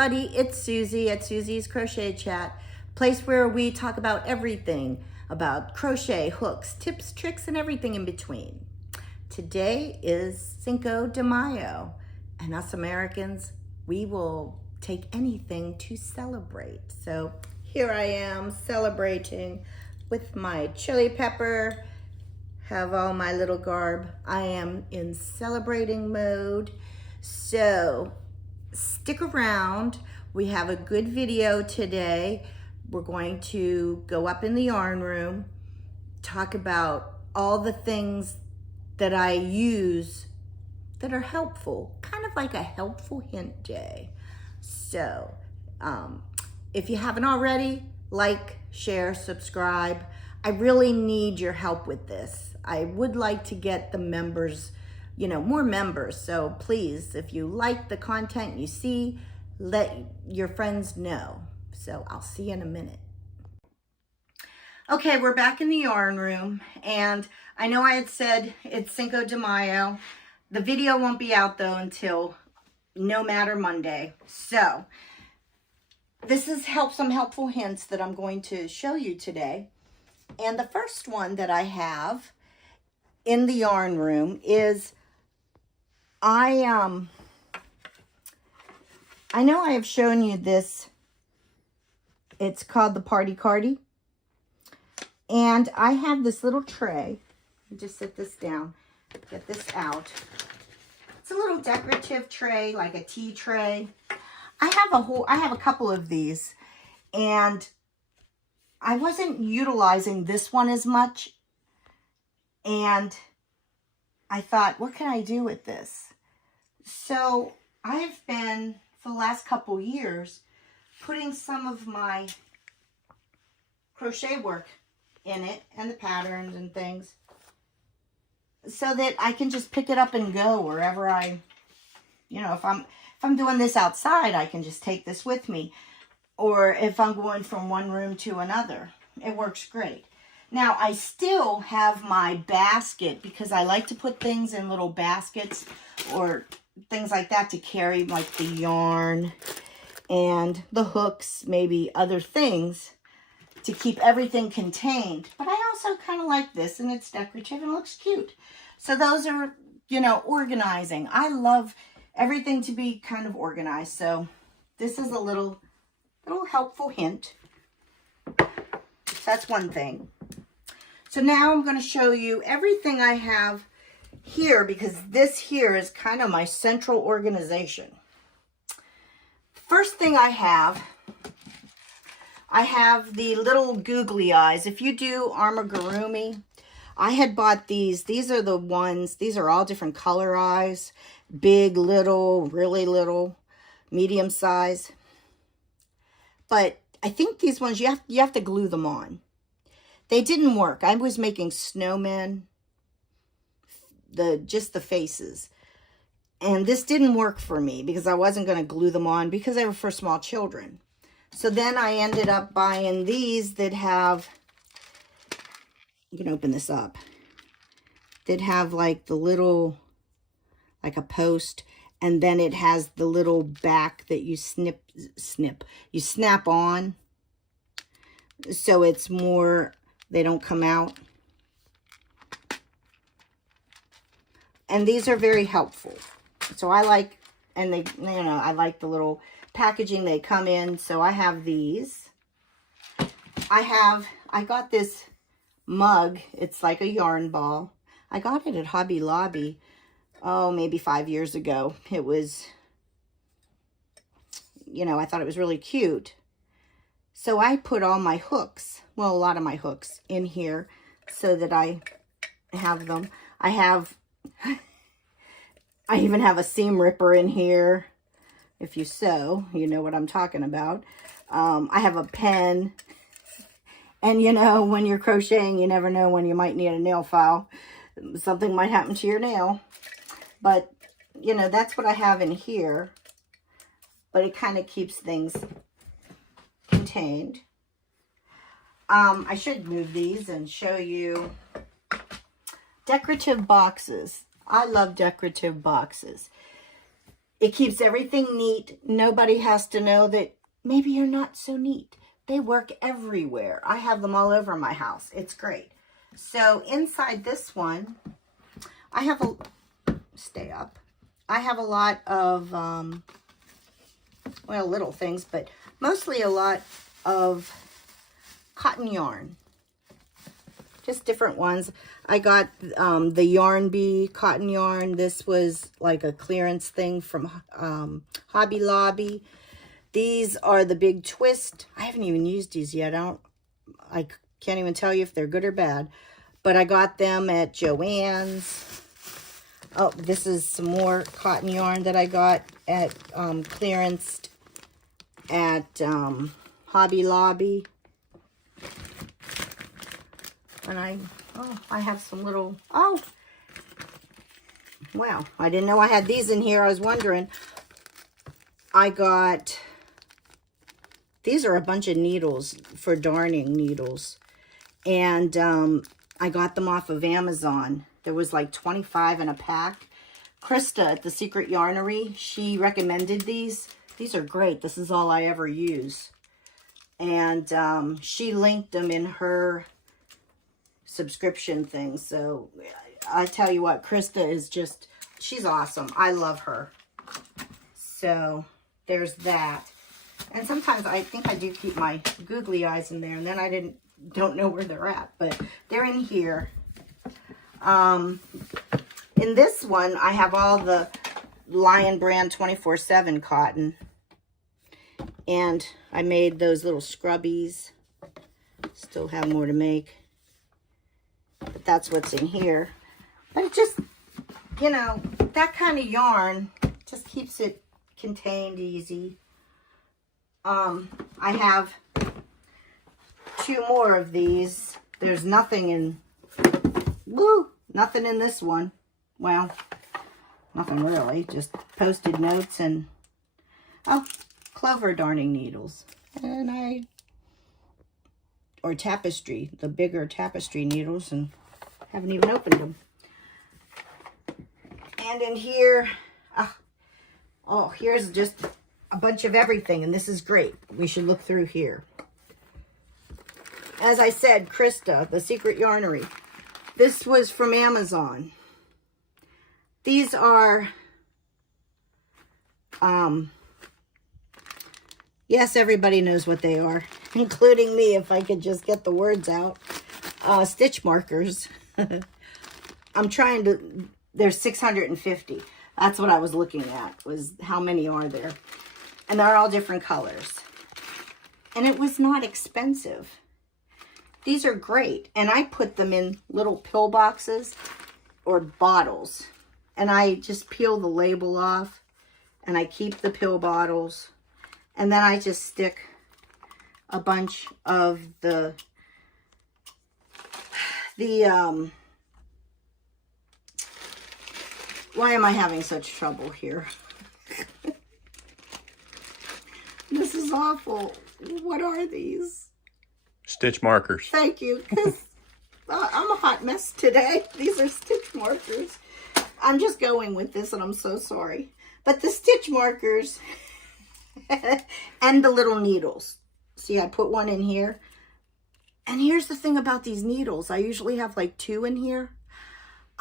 everybody, it's Susie at Susie's Crochet Chat, place where we talk about everything about crochet, hooks, tips, tricks, and everything in between. Today is Cinco de Mayo, and us Americans, we will take anything to celebrate. So here I am celebrating with my chili pepper, have all my little garb. I am in celebrating mode. So stick around. We have a good video today. We're going to go up in the yarn room, talk about all the things that I use that are helpful, kind of like a helpful hint day. So if you haven't already, like, share, subscribe. I really need your help with this. I would like to get the members, more members. So please, if you like the content you see, let your friends know. So I'll see you in a minute. Okay, we're back in the yarn room, and I know I had said it's Cinco de Mayo. The video won't be out though until no matter Monday. So this is some helpful hints that I'm going to show you today. And the first one that I have in the yarn room is I know I have shown you this. It's called the Party Cardi. And I have this little tray. Just set this down, get this out. It's a little decorative tray, like a tea tray. I have a couple of these, and I wasn't utilizing this one as much. And I thought, what can I do with this? So I've been, for the last couple years, putting some of my crochet work in it and the patterns and things so that I can just pick it up and go wherever if I'm doing this outside, I can just take this with me. Or if I'm going from one room to another, it works great. Now, I still have my basket because I like to put things in little baskets or things like that to carry, like the yarn and the hooks, maybe other things to keep everything contained. But I also kind of like this, and it's decorative and looks cute. So those are, organizing. I love everything to be kind of organized. So this is a little helpful hint. That's one thing. So now I'm going to show you everything I have here, because this here is kind of my central organization. First thing I have the little googly eyes. If you do amigurumi, I had bought these. These are the ones. These are all different color eyes. Big, little, really little, medium size. But I think these ones, you have to glue them on. They didn't work. I was making snowmen, just the faces. And this didn't work for me because I wasn't going to glue them on because they were for small children. So then I ended up buying these that have, you can open this up, that have like the little, like a post, and then it has the little back that you you snap on. So it's more, they don't come out. And these are very helpful. So I like, and they, I like the little packaging they come in. So I have these. I got this mug. It's like a yarn ball. I got it at Hobby Lobby, maybe 5 years ago. It was, I thought it was really cute. So I put all my hooks, well, a lot of my hooks in here so that I have them. I even have a seam ripper in here. If you sew, you know what I'm talking about. I have a pen. And when you're crocheting, you never know when you might need a nail file. Something might happen to your nail. But, that's what I have in here. But it kind of keeps things contained. I should move these and show you decorative boxes. I love decorative boxes. It keeps everything neat. Nobody has to know that maybe you're not so neat. They work everywhere. I have them all over my house. It's great. So inside this one, I have stay up. I have a lot of, well, little things, but mostly a lot of cotton yarn. Just different ones. I got the Yarn Bee cotton yarn. This was like a clearance thing from Hobby Lobby. These are the Big Twist. I haven't even used these yet. I can't even tell you if they're good or bad. But I got them at Joann's. Oh, this is some more cotton yarn that I got at clearance at Hobby Lobby. And I have some little, wow, I didn't know I had these in here. I was wondering. I got, these are a bunch of needles for darning needles. And I got them off of Amazon. There was like 25 in a pack. Krista at the Secret Yarnery, she recommended these. These are great. This is all I ever use. And she linked them in her subscription thing. So I tell you what, Krista is just, she's awesome. I love her. So there's that. And sometimes I think I do keep my googly eyes in there, and then I don't know where they're at, but they're in here. In this one, I have all the Lion Brand 24/7 cotton. And I made those little scrubbies. Still have more to make. But that's what's in here. But it just, you know, that kind of yarn just keeps it contained easy. I have 2 more of these. There's nothing in, nothing in this one. Well, nothing really, just Post-it notes and, clover darning needles. And or tapestry, the bigger tapestry needles, and haven't even opened them. And in here, here's just a bunch of everything, and this is great. We should look through here. As I said, Krista, the Secret Yarnery. This was from Amazon. These are, yes, everybody knows what they are, including me, if I could just get the words out. Stitch markers. I'm trying to, there's 650. That's what I was looking at, was how many are there. And they're all different colors. And it was not expensive. These are great. And I put them in little pill boxes or bottles. And I just peel the label off. And I keep the pill bottles. And then I just stick a bunch of the why am I having such trouble here? This is awful. What are these? Stitch markers. Thank you, because I'm a hot mess today. These are stitch markers. I'm just going with this, and I'm so sorry. But the stitch markers and the little needles. See, I put one in here. And here's the thing about these needles. I usually have like 2 in here.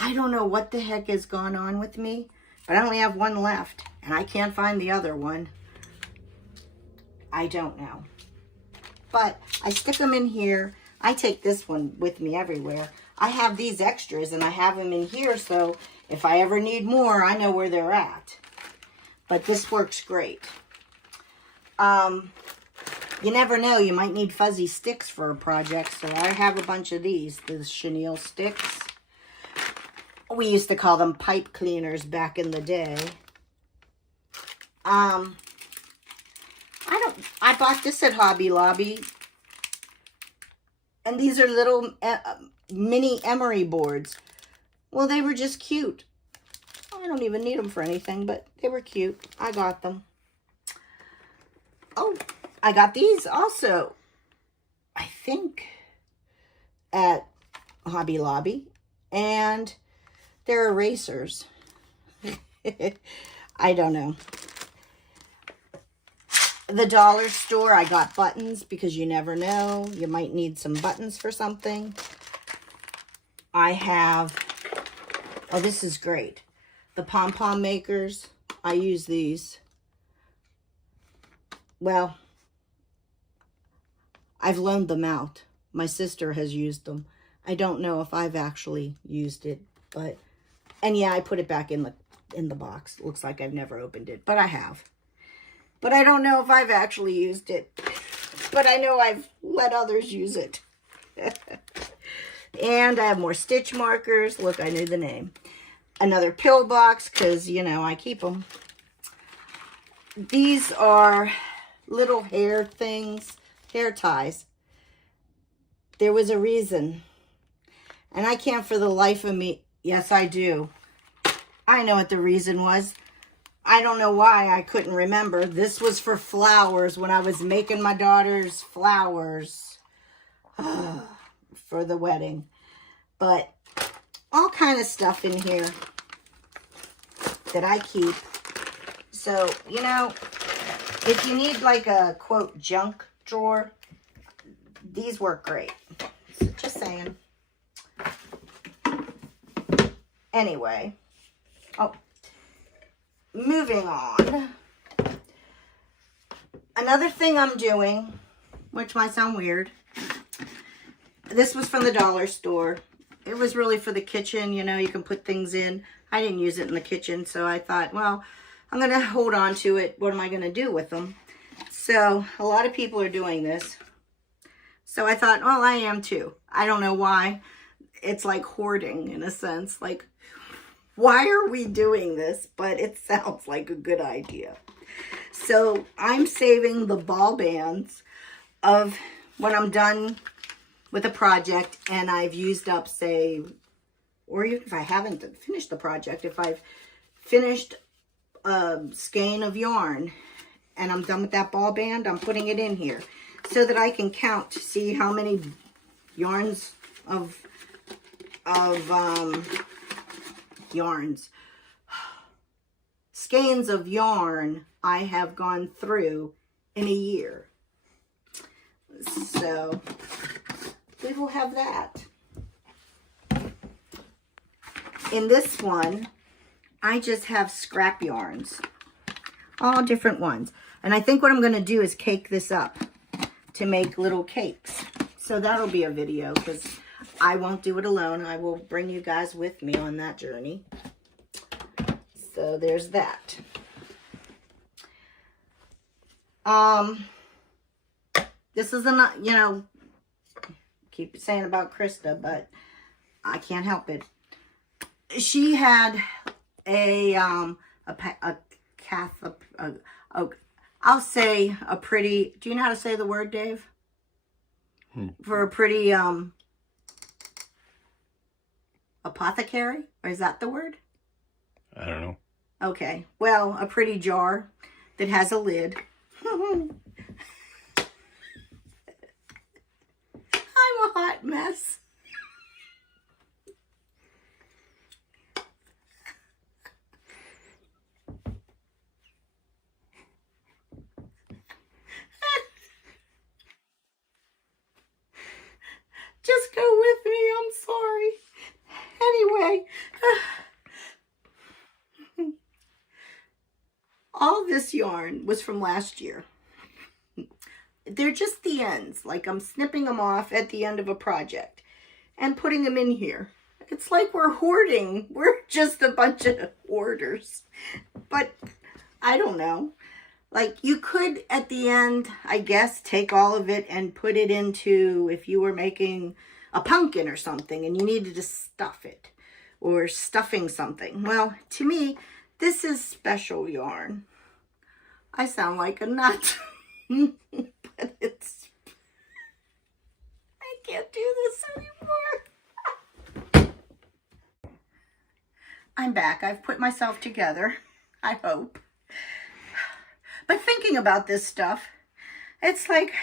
I don't know what the heck has gone on with me, but I only have 1 left, and I can't find the other one. I don't know. But I stick them in here. I take this one with me everywhere. I have these extras, and I have them in here, so if I ever need more, I know where they're at. But this works great. You never know, you might need fuzzy sticks for a project, so I have a bunch of these, the chenille sticks. We used to call them pipe cleaners back in the day. I bought this at Hobby Lobby, and these are little mini emery boards. Well, they were just cute. I don't even need them for anything, but they were cute. I got them. Oh, I got these also, I think, at Hobby Lobby, and they're erasers. I don't know. The dollar store, I got buttons because you never know. You might need some buttons for something. I have, oh, this is great. The pom-pom makers, I use these. Well, I've loaned them out. My sister has used them. I don't know if I've actually used it, but, and yeah, I put it back in the box. Looks like I've never opened it, but I have. But I don't know if I've actually used it. But I know I've let others use it. And I have more stitch markers. Look, I knew the name. Another pill box, because, you know, I keep them. These are little hair things, hair ties. There was a reason. And I can't for the life of me. Yes, I do. I know what the reason was. I don't know why I couldn't remember. This was for flowers when I was making my daughter's flowers for the wedding. But all kind of stuff in here that I keep. So, you know, if you need like a, quote, junk drawer, these work great. So just saying. Anyway. Oh. Moving on. Another thing I'm doing, which might sound weird. This was from the dollar store. It was really for the kitchen. You know, you can put things in. I didn't use it in the kitchen, so I thought, well, I'm going to hold on to it. What am I going to do with them? So, a lot of people are doing this. So I thought, well, I am too. I don't know why. It's like hoarding in a sense. Like, why are we doing this? But it sounds like a good idea. So I'm saving the ball bands of when I'm done with a project and I've used up, say, or even if I haven't finished the project, if I've finished a skein of yarn and I'm done with that ball band, I'm putting it in here so that I can count to see how many yarns skeins of yarn I have gone through in a year. So we will have that. In this one, I just have scrap yarns, all different ones. And I think what I'm going to do is cake this up to make little cakes. So that'll be a video because I won't do it alone. I will bring you guys with me on that journey. So there's that. This is a, you know, keep saying about Krista, but I can't help it. She had I'll say a pretty, do you know how to say the word, Dave? For a pretty, apothecary? Or is that the word? I don't know. Okay. Well, a pretty jar that has a lid. I'm a hot mess. Just go with me. I'm sorry. Anyway. All this yarn was from last year. They're just the ends. Like I'm snipping them off at the end of a project and putting them in here. It's like we're hoarding. We're just a bunch of hoarders. But I don't know. Like you could at the end, I guess, take all of it and put it into, if you were making a pumpkin or something and you needed to stuff it or stuffing something. Well, to me, this is special yarn. I sound like a nut. But it's, I can't do this anymore. I'm back. I've put myself together, I hope. But thinking about this stuff, it's like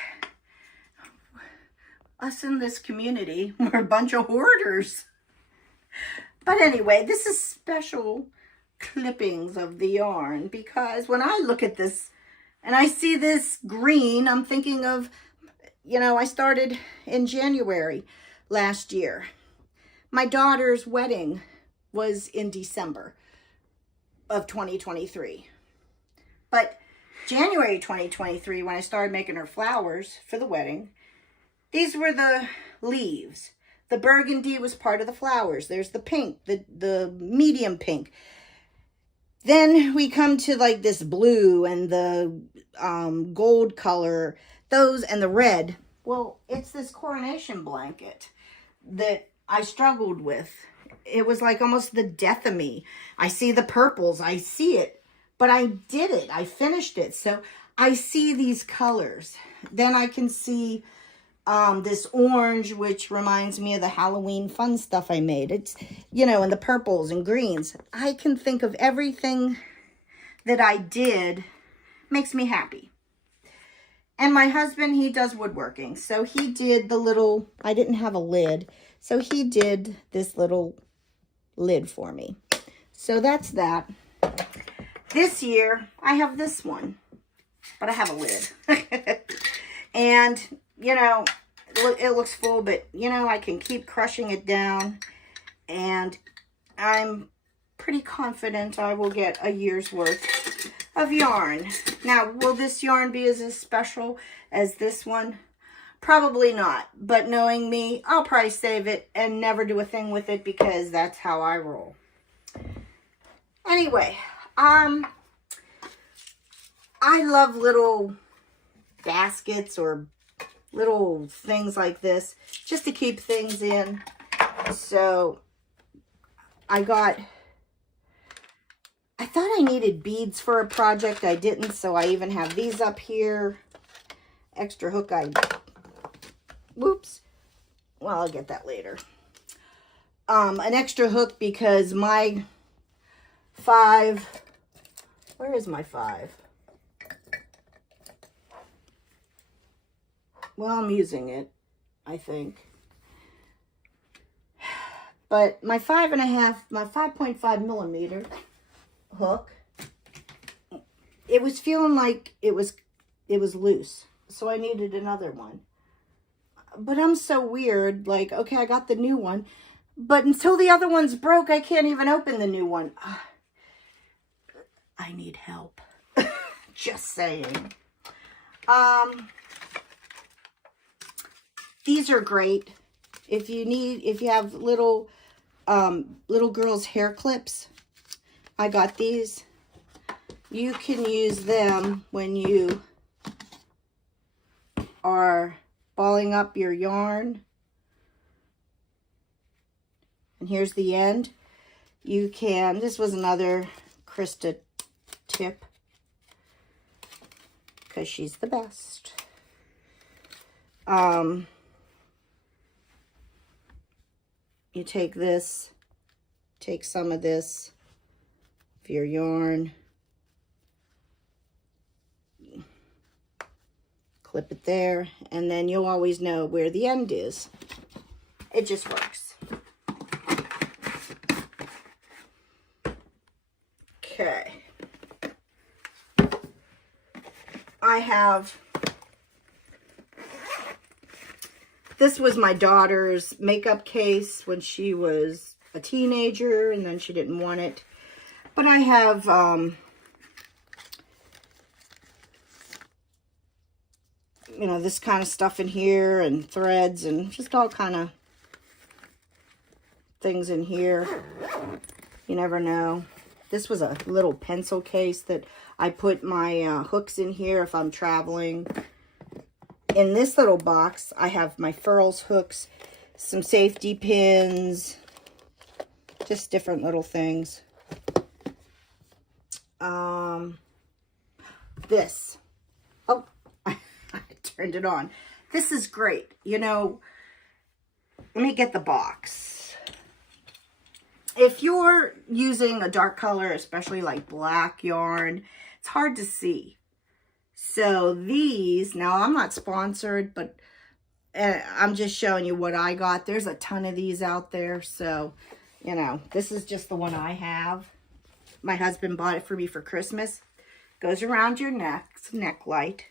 us in this community, we're a bunch of hoarders. But anyway, this is special clippings of the yarn, because when I look at this and I see this green, I'm thinking of, you know, I started in January last year. My daughter's wedding was in December of 2023. But January 2023, when I started making her flowers for the wedding, these were the leaves. The burgundy was part of the flowers. There's the pink, the medium pink. Then we come to like this blue and the gold color, those and the red. Well, it's this coronation blanket that I struggled with. It was like almost the death of me. I see the purples, I see it, but I did it. I finished it. So I see these colors. Then I can see this orange, which reminds me of the Halloween fun stuff I made. It's, you know, and the purples and greens. I can think of everything that I did makes me happy. And my husband, he does woodworking. So he did the little, I didn't have a lid. So he did this little lid for me. So that's that. This year, I have this one. But I have a lid. And, you know, it looks full, but, you know, I can keep crushing it down. And I'm pretty confident I will get a year's worth of yarn. Now, will this yarn be as special as this one? Probably not. But knowing me, I'll probably save it and never do a thing with it because that's how I roll. Anyway, I love little baskets or little things like this just to keep things in. So I thought I needed beads for a project. I didn't, so I even have these up here. Extra hook whoops. Well, I'll get that later. An extra hook because my 5, where is my 5? Well, I'm using it, I think. But my 5.5 millimeter hook, it was feeling like it was loose. So I needed another one. But I'm so weird. Like, okay, I got the new one. But until the other one's broke, I can't even open the new one. I need help. Just saying. These are great. If you have little girls' hair clips, I got these. You can use them when you are balling up your yarn. And here's the end. You can, this was another Krista tip because she's the best. You take this, take some of this for your yarn, clip it there, and then you'll always know where the end is. It just works. Okay. I have, this was my daughter's makeup case when she was a teenager and then she didn't want it. But I have you know, this kind of stuff in here and threads and just all kind of things in here. You never know. This was a little pencil case that I put my hooks in here if I'm traveling. In this little box, I have my furls hooks, some safety pins, just different little things. This. Oh, I turned it on. This is great. You know, let me get the box. If you're using a dark color, especially like black yarn, it's hard to see. So these, now I'm not sponsored, but I'm just showing you what I got. There's a ton of these out there. So, you know, this is just the one I have. My husband bought it for me for Christmas. Goes around your neck. It's a neck light.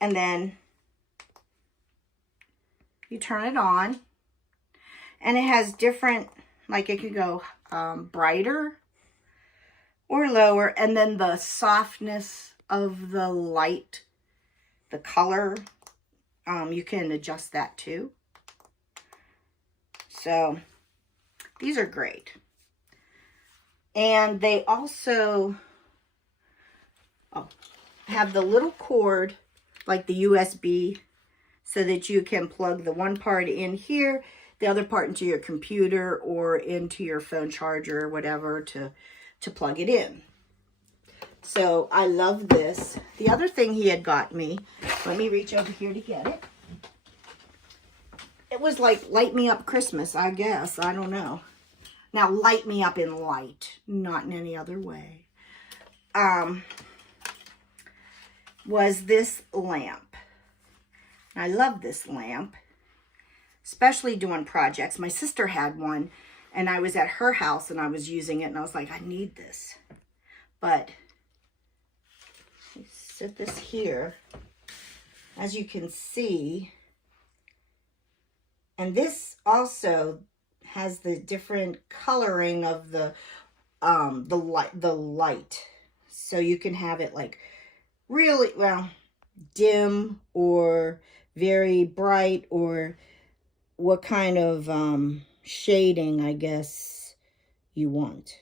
And then you turn it on. And it has different, like it could go brighter or lower. And then the softness of the light, the color, you can adjust that too. So these are great. And they also have the little cord, like the USB, so that you can plug the one part in here, the other part into your computer or into your phone charger or whatever to plug it in. So I love this. The other thing he had got me, let me reach over here to get it. It was like light me up Christmas, I guess. I don't know. Now light me up in light, not in any other way. Was this lamp. I love this lamp, especially doing projects. My sister had one, and I was at her house, and I was using it, and I was like, I need this. But let's set this here. As you can see, and this also has the different coloring of the light. So you can have it like really, well, dim or very bright, or what kind of shading, I guess, you want.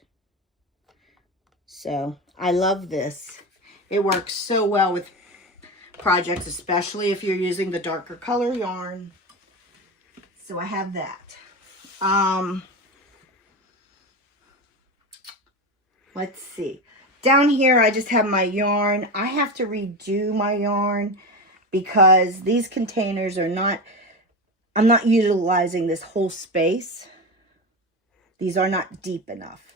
So I love this. It works so well with projects, especially if you're using the darker color yarn. So I have that. Let's see. Down here, I just have my yarn. I have to redo my yarn because these containers are not, I'm not utilizing this whole space. These are not deep enough.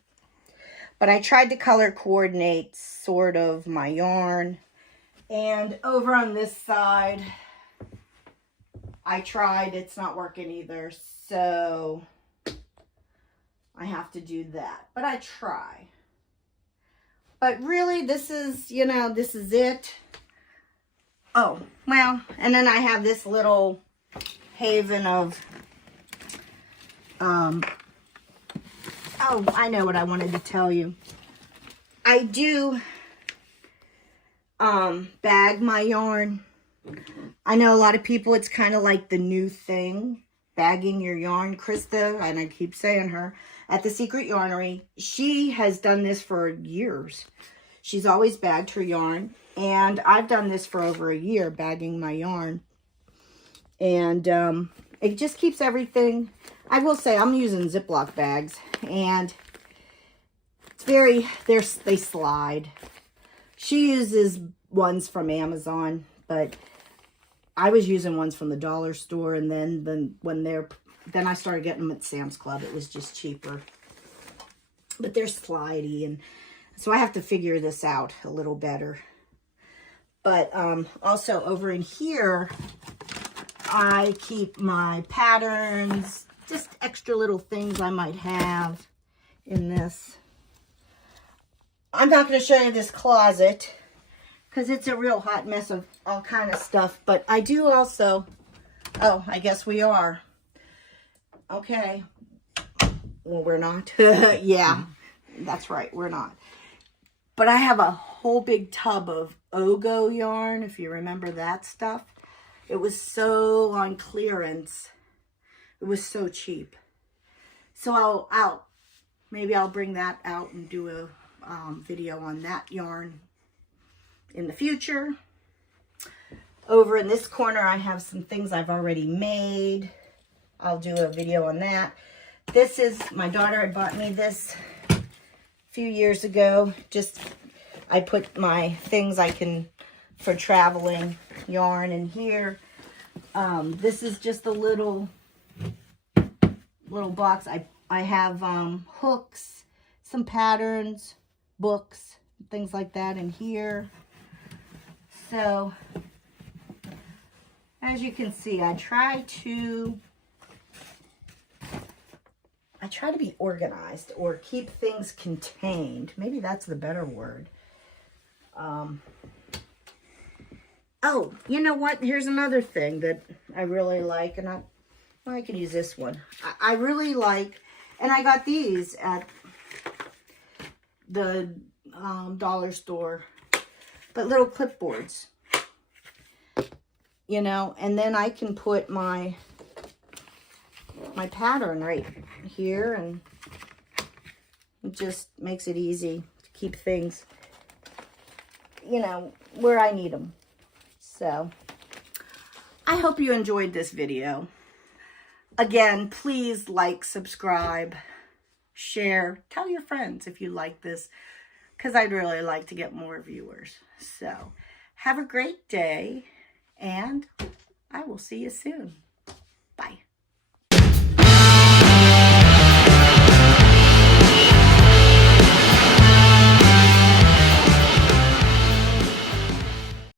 But I tried to color coordinate sort of my yarn. And over on this side, I tried, it's not working either. So I have to do that. But I try. But really, this is, you know, this is it. Oh, well, and then I have this little haven of, oh, I know what I wanted to tell you. I do bag my yarn. I know a lot of people, it's kind of like the new thing, bagging your yarn. Krista, and I keep saying her, at the Secret Yarnery, she has done this for years. She's always bagged her yarn, and I've done this for over a year, bagging my yarn. And it just keeps everything. I will say I'm using Ziploc bags, and it's very, they slide. She uses ones from Amazon, but I was using ones from the dollar store, and then I started getting them at Sam's Club. It was just cheaper. But they're slidey, and so I have to figure this out a little better. But also over in here, I keep my patterns, just extra little things I might have in this. I'm not going to show you this closet because it's a real hot mess of all kind of stuff. But I do also, oh, I guess we are. Okay. Well, we're not. Yeah, that's right. We're not. But I have a whole big tub of Ogo yarn, if you remember that stuff. It was so on clearance. It was so cheap. So maybe I'll bring that out and do a video on that yarn in the future. Over in this corner, I have some things I've already made. I'll do a video on that. This is, my daughter had bought me this a few years ago. Just, I put my things for traveling yarn in here. This is just a little box. I have hooks, some patterns, books, things like that in here. So, as you can see, I try try to be organized or keep things contained. Maybe that's the better word. Oh, you know what? Here's another thing that I really like, and I could use this one. I really like, and I got these at the dollar store, but little clipboards, you know, and then I can put my pattern right here, and it just makes it easy to keep things, you know, where I need them. So I hope you enjoyed this video. Again, please like, subscribe, share, tell your friends if you like this, because I'd really like to get more viewers. So have a great day, and I will see you soon. Bye.